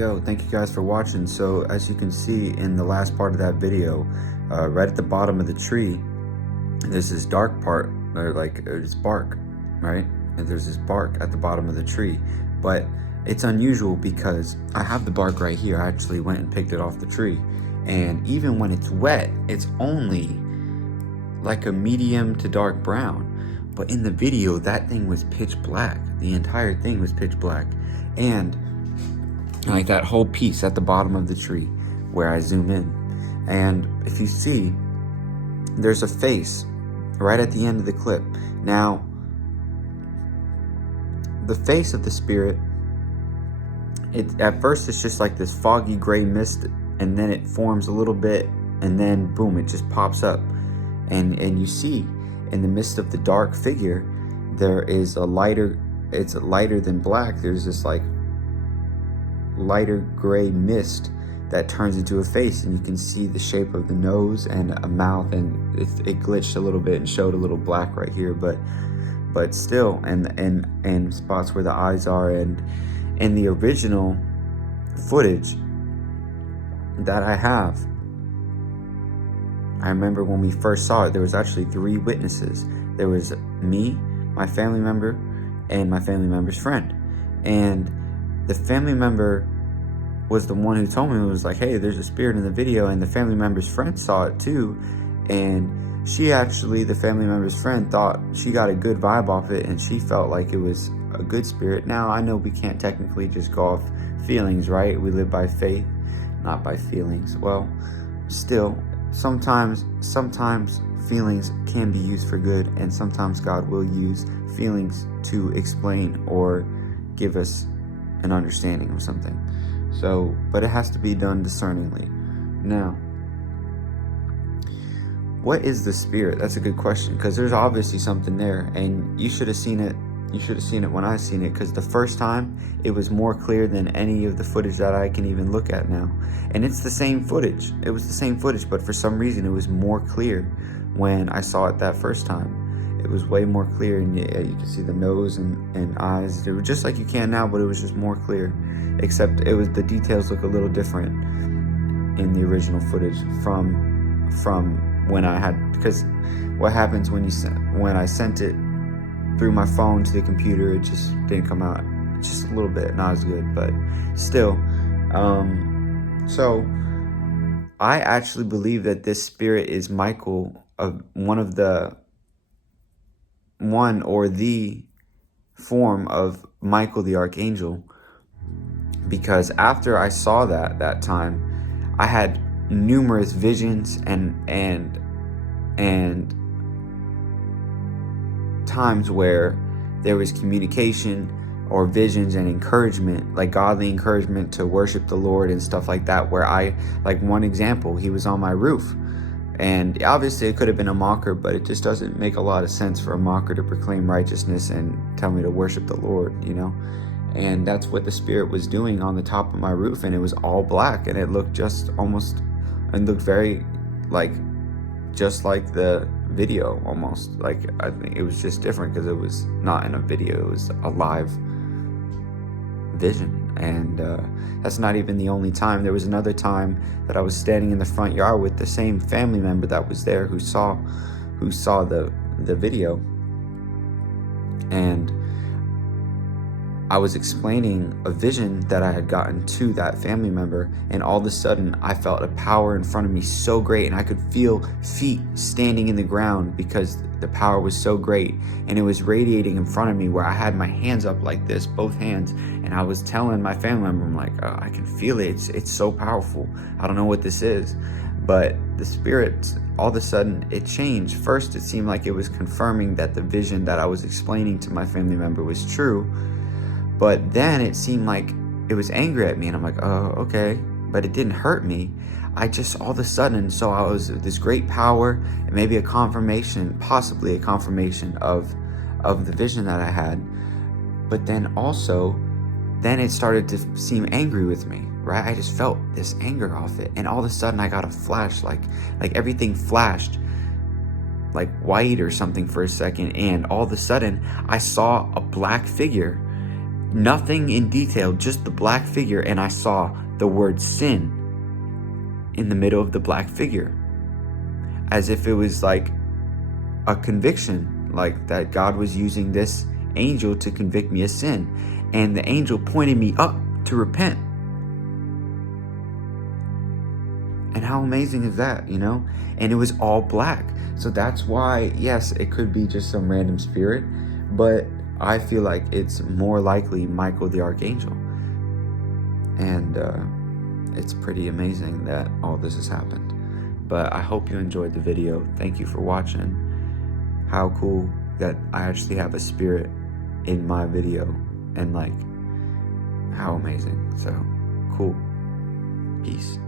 Yo, thank you guys for watching. So as you can see in the last part of that video, right at the bottom of the tree, there's this dark part, or like it's bark, right? And there's this bark at the bottom of the tree. But it's unusual because I have the bark right here. I actually went and picked it off the tree. And even when it's wet, it's only like a medium to dark brown. But in the video, that thing was pitch black. The entire thing was pitch black. And like that whole piece at the bottom of the tree where I zoom in. And if you see, there's a face right at the end of the clip. Now, the face of the spirit, at first it's just like this foggy gray mist, and then it forms a little bit, and then boom, it just pops up. And you see in the midst of the dark figure, there is a lighter, it's lighter than black. There's this like lighter gray mist that turns into a face, and you can see the shape of the nose and a mouth, and it glitched a little bit and showed a little black right here, but still, and spots where the eyes are. And in the original footage that I have, I remember when we first saw it, there was actually 3 witnesses. There was me, my family member, and my family member's friend. And the family member was the one who told me, it was like, hey, there's a spirit in the video. And the family member's friend saw it too. And she actually, the family member's friend, thought she got a good vibe off it, and she felt like it was a good spirit. Now, I know we can't technically just go off feelings, right? We live by faith, not by feelings. Well, still, sometimes feelings can be used for good, and sometimes God will use feelings to explain or give us an understanding of something. So, but it has to be done discerningly. Now, what is the spirit? That's a good question, because there's obviously something there, and you should have seen it. You should have seen it when I seen it, because the first time it was more clear than any of the footage that I can even look at now. And it's the same footage. It was the same footage, but for some reason it was more clear when I saw it that first time. It was way more clear, and you can see the nose and eyes. It was just like you can now, but it was just more clear. Except it was, the details look a little different in the original footage from when I had, because what happens when I sent it through my phone to the computer, it just didn't come out, just a little bit, not as good, but still. So I actually believe that this spirit is Michael, one or the form of Michael the Archangel, because after I saw that time, I had numerous visions and times where there was communication or visions and encouragement, like godly encouragement to worship the Lord and stuff like that, where I, like one example, he was on my roof, and obviously it could have been a mocker, but it just doesn't make a lot of sense for a mocker to proclaim righteousness and tell me to worship the Lord, you know? And that's what the spirit was doing on the top of my roof, and it was all black, and it looked looked very just like the video, almost. Like, I think it was just different because it was not in a video, it was a live vision. And that's not even the only time. There was another time that I was standing in the front yard with the same family member that was there who saw the video, and I was explaining a vision that I had gotten to that family member, and all of a sudden I felt a power in front of me so great, and I could feel feet standing in the ground because the power was so great, and it was radiating in front of me, where I had my hands up like this, both hands, and I was telling my family member, I'm like, I can feel it, it's so powerful, I don't know what this is. But the spirit, all of a sudden, it changed. First, it seemed like it was confirming that the vision that I was explaining to my family member was true. But then it seemed like it was angry at me, and I'm like, oh, okay. But it didn't hurt me. I just, all of a sudden, saw I was this great power, and maybe a confirmation, possibly a confirmation of the vision that I had. But then also, then it started to seem angry with me, right? I just felt this anger off it. And all of a sudden I got a flash, like everything flashed like white or something for a second. And all of a sudden I saw a black figure Nothing in detail, just the black figure, and I saw the word sin in the middle of the black figure, as if it was like a conviction, like that God was using this angel to convict me of sin. And the angel pointed me up to repent. And how amazing is that, you know? And it was all black. So that's why, yes, it could be just some random spirit, but I feel like it's more likely Michael the Archangel. And it's pretty amazing that all this has happened. But I hope you enjoyed the video. Thank you for watching. How cool that I actually have a spirit in my video, and like, how amazing. So cool. Peace.